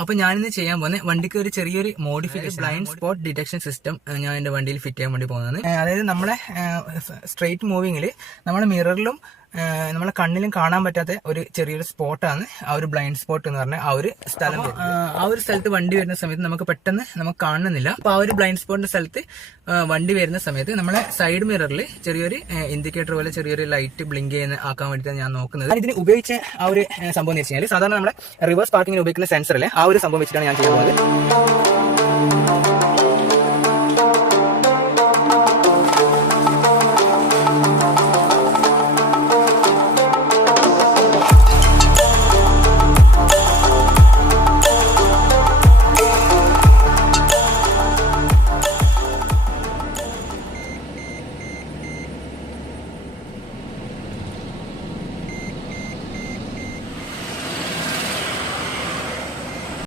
അപ്പൊ ഞാനിന്ന് ചെയ്യാൻ പോകുന്നത് വണ്ടിക്ക് ഒരു ചെറിയൊരു modification blind spot detection system ഞാൻ എന്റെ വണ്ടിയിൽ ഫിറ്റ് ചെയ്യാൻ വേണ്ടി പോകുന്നത്. അതായത് നമ്മളെ സ്ട്രെയിറ്റ് മൂവിങ്ങിൽ നമ്മളെ മിററിലും നമ്മളെ കണ്ണിലും കാണാൻ പറ്റാത്ത ഒരു ചെറിയൊരു സ്പോട്ടാണ് ആ ഒരു ബ്ലൈൻഡ് സ്പോട്ട് എന്ന് പറഞ്ഞാൽ ആ ഒരു സ്ഥലം. ആ ഒരു സ്ഥലത്ത് വണ്ടി വരുന്ന സമയത്ത് നമുക്ക് പെട്ടെന്ന് നമുക്ക് കാണുന്നില്ല. അപ്പൊ ആ ഒരു ബ്ലൈൻഡ് സ്പോട്ടിന്റെ സ്ഥലത്ത് വണ്ടി വരുന്ന സമയത്ത് നമ്മളെ സൈഡ് മിററിൽ ചെറിയൊരു ഇൻഡിക്കേറ്റർ പോലെ ചെറിയൊരു ലൈറ്റ് ബ്ലിങ്ക് ചെയ്യുന്ന ആക്കാൻ വേണ്ടിയിട്ടാണ് ഞാൻ നോക്കുന്നത്. ഇതിന് ഉപയോഗിച്ച ആ ഒരു സംഭവം എന്ന് വെച്ച് കഴിഞ്ഞാൽ സാധാരണ നമ്മുടെ റിവേഴ്സ് പാർക്കിങ്ങിന് ഉപയോഗിക്കുന്ന സെൻസറിലെ ആ ഒരു സംഭവം വെച്ചിട്ടാണ് ഞാൻ ചെയ്യുന്നത്.